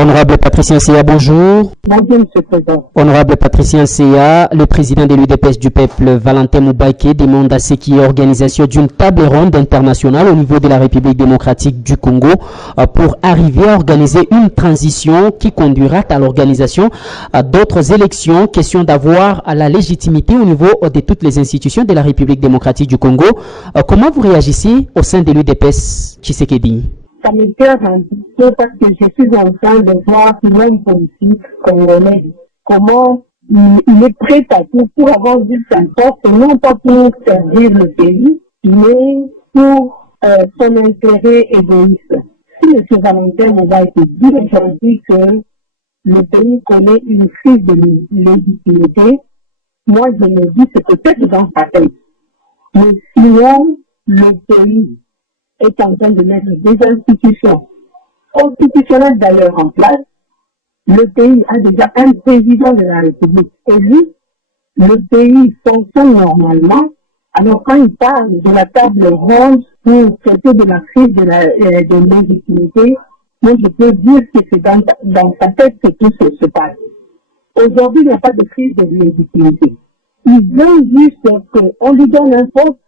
Honorable Patricien Seya, bonjour. Bonjour, Monsieur le Président. Honorable Patricien Seya, le président de l'UDPS du peuple, Valentin Moubaké, demande à ce qui est organisation d'une table ronde internationale au niveau de la République démocratique du Congo pour arriver à organiser une transition qui conduira à l'organisation d'autres élections. Question d'avoir la légitimité au niveau de toutes les institutions de la République démocratique du Congo. Comment vous réagissez au sein de l'UDPS, Tshisekedi? Ça m'écoeure un peu parce que je suis en train de voir l'homme politique congolais, comment il est prêt à tout pour avoir juste un poste, non pas pour servir le pays, mais pour son intérêt égoïste. Si M. Valentin Moubaké dit aujourd'hui que le pays connaît une crise de légitimité, moi je me dis c'est peut-être dans sa tête. Mais sinon, le pays est en train de mettre des institutions constitutionnelles d'ailleurs en place. Le pays a déjà un président de la République élu. Le pays fonctionne normalement. Alors quand il parle de la table ronde pour traiter de la crise de légitimité, moi je peux dire que c'est dans sa tête que tout se passe. Aujourd'hui, il n'y a pas de crise de légitimité. Il veut juste qu'on lui donne un poste.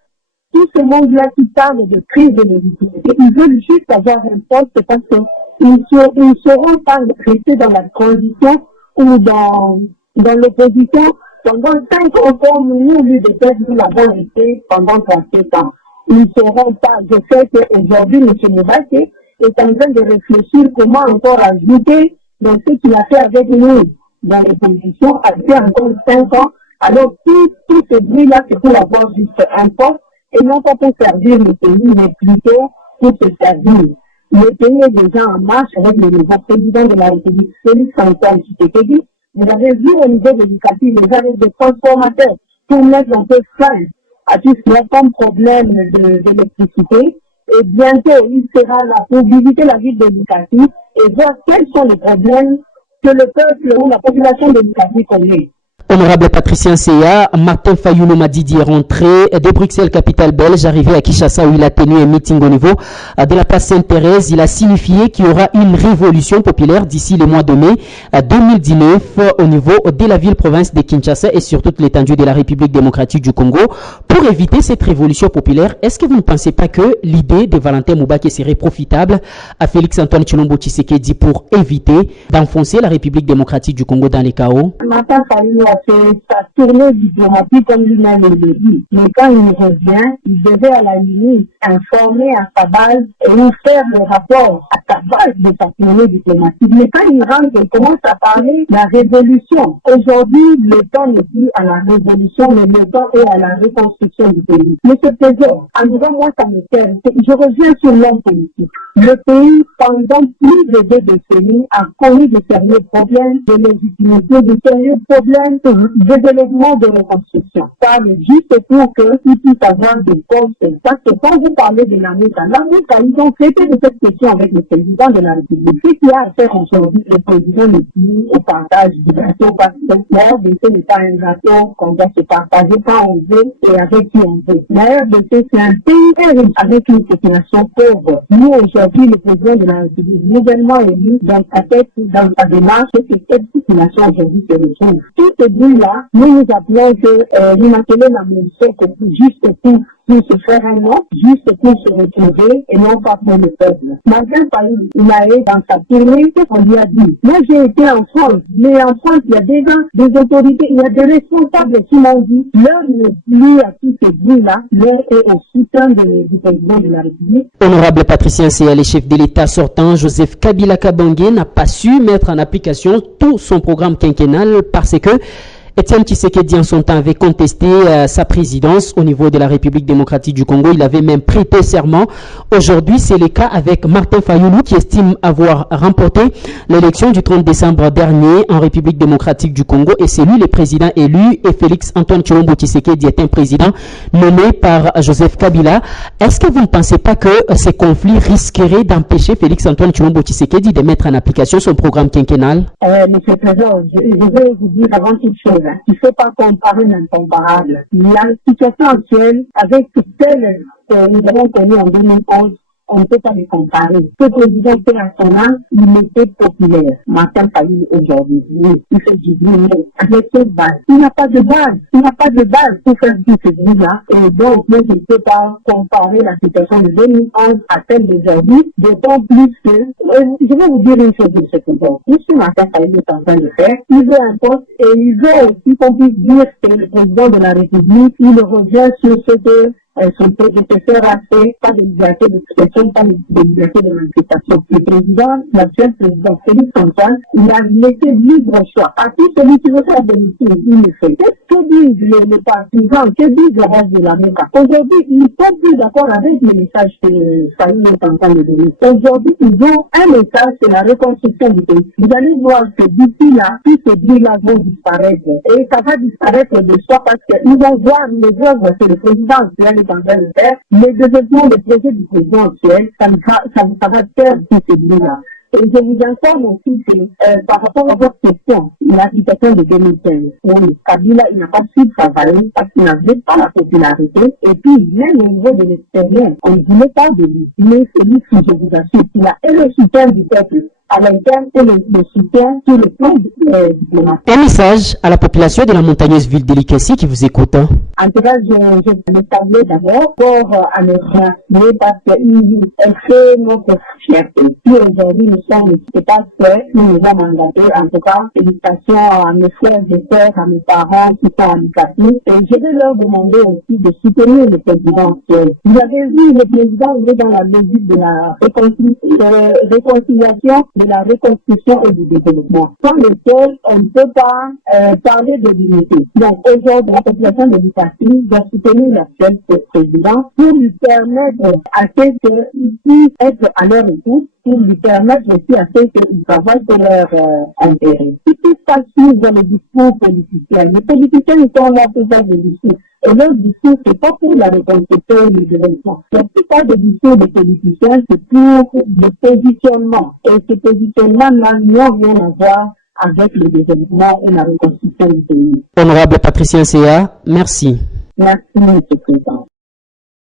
Tout ce monde-là qui parle de crise de légitimité, ils veulent juste avoir un poste parce qu'ils ne sauront pas rester dans la transition ou dans l'opposition pendant 5 ans comme nous, l'UDPS, nous l'avons été pendant 37 ans. Ils ne sauront pas. Je sais qu'aujourd'hui, M. Moubaké est en train de réfléchir comment encore ajouter dans ce qu'il a fait avec nous dans l'opposition, à faire encore 5 ans. Alors, tout ce bruit-là, c'est pour avoir juste un poste. Et non pas pour servir le pays, mais plutôt pour se servir. Le pays est déjà en marche avec le nouveau président de la République, Félix Antoine Tshisekedi. Vous avez vu au niveau de l'éducatif, les avec des transformateurs pour mettre un peu fin à tout ce qui a comme problème de l'électricité. Et bientôt, il sera là pour visiter la ville de l'éducatif et voir quels sont les problèmes que le peuple ou la population de l'éducatif connaît. Honorable Patricien Seya, Martin Fayulu Madidi est rentré de Bruxelles, capitale belge, arrivé à Kinshasa où il a tenu un meeting au niveau de la place Sainte-Thérèse. Il a signifié qu'il y aura une révolution populaire d'ici le mois de mai 2019 au niveau de la ville-province de Kinshasa et sur toute l'étendue de la République démocratique du Congo. Pour éviter cette révolution populaire, est-ce que vous ne pensez pas que l'idée de Valentin Moubaké serait profitable à Félix Antoine Tshilombo Tshisekedi pour éviter d'enfoncer la République démocratique du Congo dans les chaos? Martin Fayulu a fait sa tournée diplomatique comme lui-même le dit. Mais quand il revient, il devait à la limite informer à sa base et nous faire le rapport à sa base de sa tournée diplomatique. Mais quand il rentre, il commence à parler de la révolution. Aujourd'hui, le temps n'est plus à la révolution, mais le temps est à la reconstruction du pays. Monsieur le Président, en disant moi ça me sert, je reviens sur l'homme politique. Le pays, pendant plus de 2 décennies, a connu de sérieux problèmes de légitimité, de sérieux problèmes de développement de reconstruction. Ça, juste pour qu'ils puissent avoir des postes. Parce que quand vous parlez de la MOUCA, ils ont traité de cette question avec le président de la République. Ce qu'il y a à faire aujourd'hui, le président n'est plus au partage du gâteau, parce que la RDC n'est pas un gâteau qu'on doit se partager quand on veut et avec qui on veut. La RDC, c'est un pays très riche avec une population pauvre. Nous, aujourd'hui, le président de la République, nouvellement élu, dans sa tête, dans sa démarche, c'est que cette population aujourd'hui se retrouve. Tout ce but-là, nous appelons que l'immaculée n'a juste pour se faire un nom, juste pour se retrouver et non pas pour le peuple. Martin Fayulu, il a été dans sa tournée, on lui a dit, moi j'ai été en France, mais en France il y a déjà des autorités, il y a des responsables qui m'ont dit, l'heure n'est plus à tous ces bruits-là, l'heure est au soutien du président de la République. Honorable Patricien Seya, le chef de l'État sortant, Joseph Kabila Kabange, n'a pas su mettre en application tout son programme quinquennal parce que Etienne Tshisekedi en son temps avait contesté sa présidence au niveau de la République démocratique du Congo. Il avait même prêté serment. Aujourd'hui, c'est le cas avec Martin Fayulu qui estime avoir remporté l'élection du 30 décembre dernier en République démocratique du Congo. Et c'est lui le président élu et Félix Antoine Tshilombo Tshisekedi est un président nommé par Joseph Kabila. Est-ce que vous ne pensez pas que ces conflits risqueraient d'empêcher Félix Antoine Tshilombo Tshisekedi de mettre en application son programme quinquennal? Monsieur le Président, je vais vous dire avant toute chose, il ne faut pas comparer l'incomparable. La situation actuelle, avec celle que nous avons connue en 2011, on ne peut pas les comparer. Ce président fait à son âge, il était populaire. Martin Fayulu aujourd'hui, il fait du bruit, avec cette base. Il n'a pas de base. Il n'a pas de base pour faire tout ce bruit-là. Et donc, moi, je ne peux pas comparer la situation de 2011 à celle d'aujourd'hui, d'autant plus que, je vais vous dire une chose de ce point. M. Martin Fayulu est en train de faire, il veut un poste et il veut aussi qu'on puisse dire que le président de la République, il revient sur ce que son prédécesseur a fait, pas de liberté d'expression, pas de liberté de manifestation. Le président, l'actuel président Félix Antoine, il a laissé libre choix à tout celui qui veut faire des meetings, il le fait. Que disent les partisans, que disent le reste de la MECA? Aujourd'hui, ils ne sont plus d'accord avec les messages que Fayulu est en train de donner. Aujourd'hui, ils ont un message, c'est la reconstruction du pays. Vous allez voir que d'ici là, tous ces bruits-là vont disparaître. Et ça va disparaître de soi parce qu'ils vont voir les œuvres que le président actuel est en train de faire, le développement des projets du président actuel, ça va faire tous ces bruits-là. Et je vous informe aussi que par rapport à votre question, la situation de 2015, Kabila, il n'a pas su travailler parce qu'il n'avait pas la popularité. Et puis, même au niveau de l'extérieur, on ne voulait pas de lui. Mais c'est lui qui, je vous assure, qu'il a et le soutien du peuple à l'interne et le soutien sur le plan diplomatique. Un message à la population de la montagneuse ville d'Elikessi qui vous écoute. En tout cas, je me saluer d'abord pour à le remercier parce qu'elle fait notre fierté. Si aujourd'hui nous sommes ici, parce que nous nous avons mandatés, en tout cas, félicitations à mes frères et sœurs, à mes parents qui sont handicapés. Et je vais leur demander aussi de soutenir le président actuel. Vous avez vu, le président est dans la logique de la réconciliation, de la reconstruction et du développement, sans lequel on ne peut pas parler de l'unité. Donc aujourd'hui, la population de l'État doit soutenir l'actuel président pour lui permettre à ce qu'il puisse être à leur écoute, pour lui permettre aussi à ce qu'ils travaillent pour leur intérêt. Si tout se passe dans le discours politicien, les politiciens ils sont là pour faire des discours. Et leur discours, c'est pas pour la reconstruction et le développement. La plupart des discours des politiciens, c'est pour le positionnement. Et ce positionnement-là n'a rien à voir avec le développement et la reconstruction du pays. Honorable Patricia Nsea, merci. Merci, M. le Président.